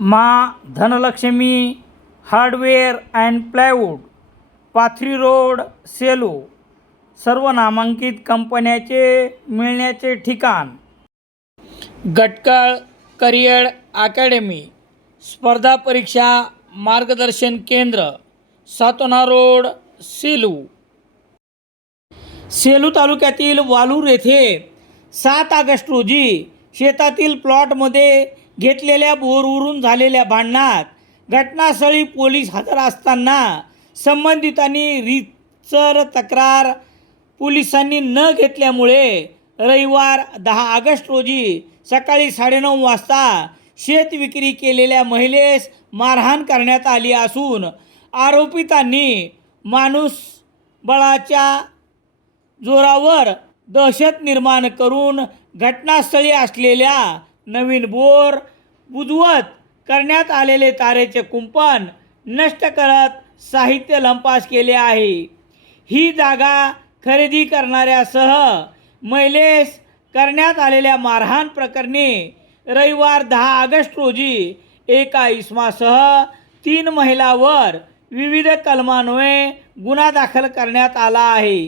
मा Dhanlakshmi hardware and plywood Pathri road Selu सर्व नामांकित कंपन्याचे मिळण्याचे ठिकाण. गटकळ करिअर अकॅडमी स्पर्धा परीक्षा मार्गदर्शन केंद्र सातोना रोड सेलू. सेलू तालुक्यातील वालूर येथे सात ऑगस्ट रोजी शेतातील प्लॉटमध्ये घेतलेल्या बोरवरून झालेल्या भांडणात घटनास्थळी पोलीस हजर असताना संबंधितांनी रितसर तक्रार पोलिसांनी न घेतल्यामुळे रविवार दहा ऑगस्ट रोजी सकाळी साडेनऊ वाजता शेत विक्री केलेल्या महिलेस मारहाण करण्यात आली असून आरोपितांनी माणूस बळाच्या जोरावर दहशत निर्माण करून घटनास्थळी असलेल्या नवीन बोर बुजवत करण्यात आलेले तारेचे कुंपण नष्ट करत साहित्य लंपास केले आहे. ही जागा खरेदी करणाऱ्यासह महिलेस करण्यात आलेल्या मारहाण प्रकरणी रविवार दहा ऑगस्ट रोजी एका इसमासह तीन महिलावर विविध कलमान्वये गुन्हा दाखल करण्यात आला आहे.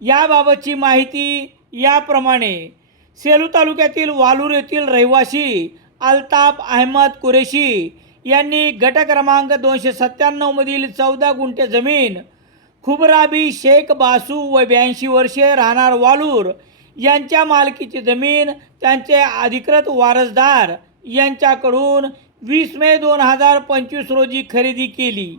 याबाबतची माहिती याप्रमाणे सेलू तालुक्यातील वालूर येथील रहिवासी अल्ताफ अहमद कुरेशी यांनी गट क्रमांक दोनशे सत्त्याण्णवमधील चौदा गुंठे जमीन खुबराबी शेख बासू व ब्याऐंशी वर्षे राहणार वालूर यांच्या मालकीची जमीन त्यांचे अधिकृत वारसदार यांच्याकडून वीस मे दोन हजार पंचवीस रोजी खरेदी केली.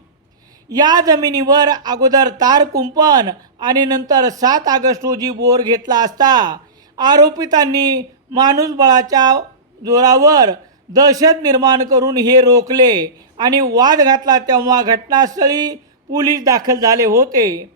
या जमिनीवर अगोदर तार कुंपण आणि नंतर सात ऑगस्ट रोजी बोर घेतला असता आरोपितांनी माणूसबळाच्या जोरावर दहशत निर्माण करून हे रोखले आणि वाद घातला तेव्हा घटनास्थळी पोलीस दाखल झाले होते.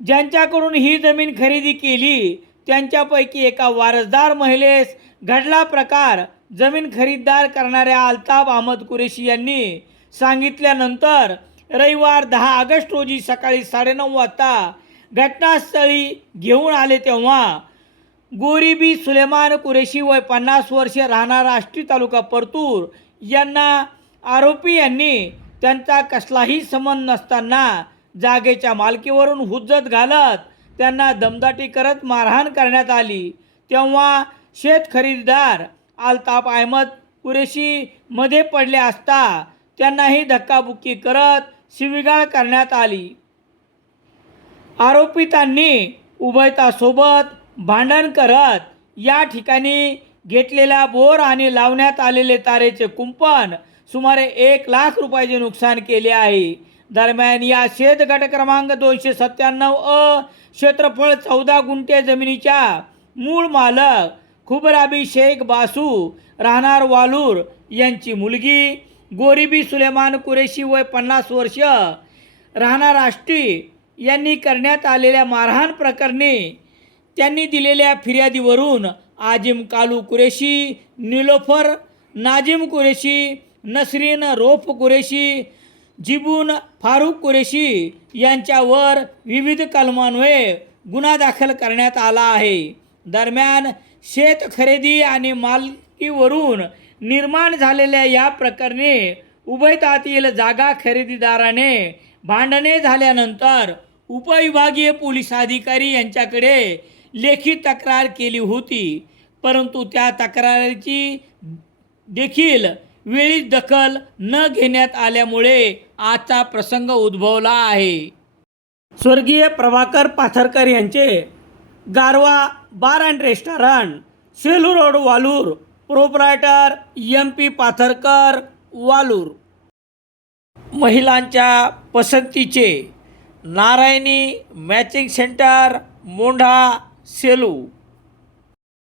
ज्यांच्याकडून ही जमीन खरेदी केली त्यांच्यापैकी एका वारसदार महिलेस घडला प्रकार जमीन खरीददार करणाऱ्या अल्ताफ अहमद कुरेशी यांनी सांगितल्यानंतर रविवार दहा ऑगस्ट रोजी सकाळी साडेनऊ वाजता घटनास्थळी घेऊन आले तेव्हा गोरीबी सुलेमान कुरेशी वय पन्नास वर्षे राहणार आष्टी तालुका परतूर यांना आरोपी यांनी त्यांचा कसलाही संबंध नसताना जागेच्या मालकीवरून हुज्जत घालत त्यांना दमदाटी करत मारहाण करण्यात आली. तेव्हा शेत खरेदीदार अहमद कुरेशी मध्ये पडले असता त्यांनाही धक्काबुक्की करत शिवीगाळ करण्यात आली. आरोपितांनी उभयतासोबत भांडण करत या ठिकाणी घेतलेला बोर आणि लावण्यात आलेले तारेचे कुंपण सुमारे एक लाख रुपयाचे नुकसान केले आहे. दरम्यान या शेतगट क्रमांक दोनशे सत्त्याण्णव अ क्षेत्रफळ चौदा गुंठे जमिनीच्या मूळ मालक खुबराबी शेख बासू राहणार वालूर यांची मुलगी गोरीबी सुलेमान कुरेशी वय पन्नास वर्ष राहणार आष्टी यांनी करण्यात आलेल्या मारहाण प्रकरणी त्यांनी दिलेल्या फिर्यादीवरून आजिम कालू कुरेशी निलोफर नाजिम कुरेशी नसरीन रोफ कुरेशी जिबून फारूक कुरेशी यांच्यावर विविध कलमान्वये गुन्हा दाखल करण्यात आला आहे. दरम्यान शेत खरेदी आणि मालकीवरून निर्माण झालेल्या या प्रकरणी उभयतातील जागा खरेदीदाराने भांडणे झाल्यानंतर उपविभागीय पोलीस अधिकारी यांच्याकडे लेखी तक्रार केली होती परंतु त्या तक्रारीची देखील वेळीच दखल न घेण्यात आल्यामुळे आजचा प्रसंग उद्भवला आहे. स्वर्गीय प्रभाकर पाथरकर यांचे Garva bar and restaurant Selu road Walur proprietor M P Patharkar Walur. महिलांच्या पसंतीचे नारायणी मॅचिंग सेंटर मोंढा सेलू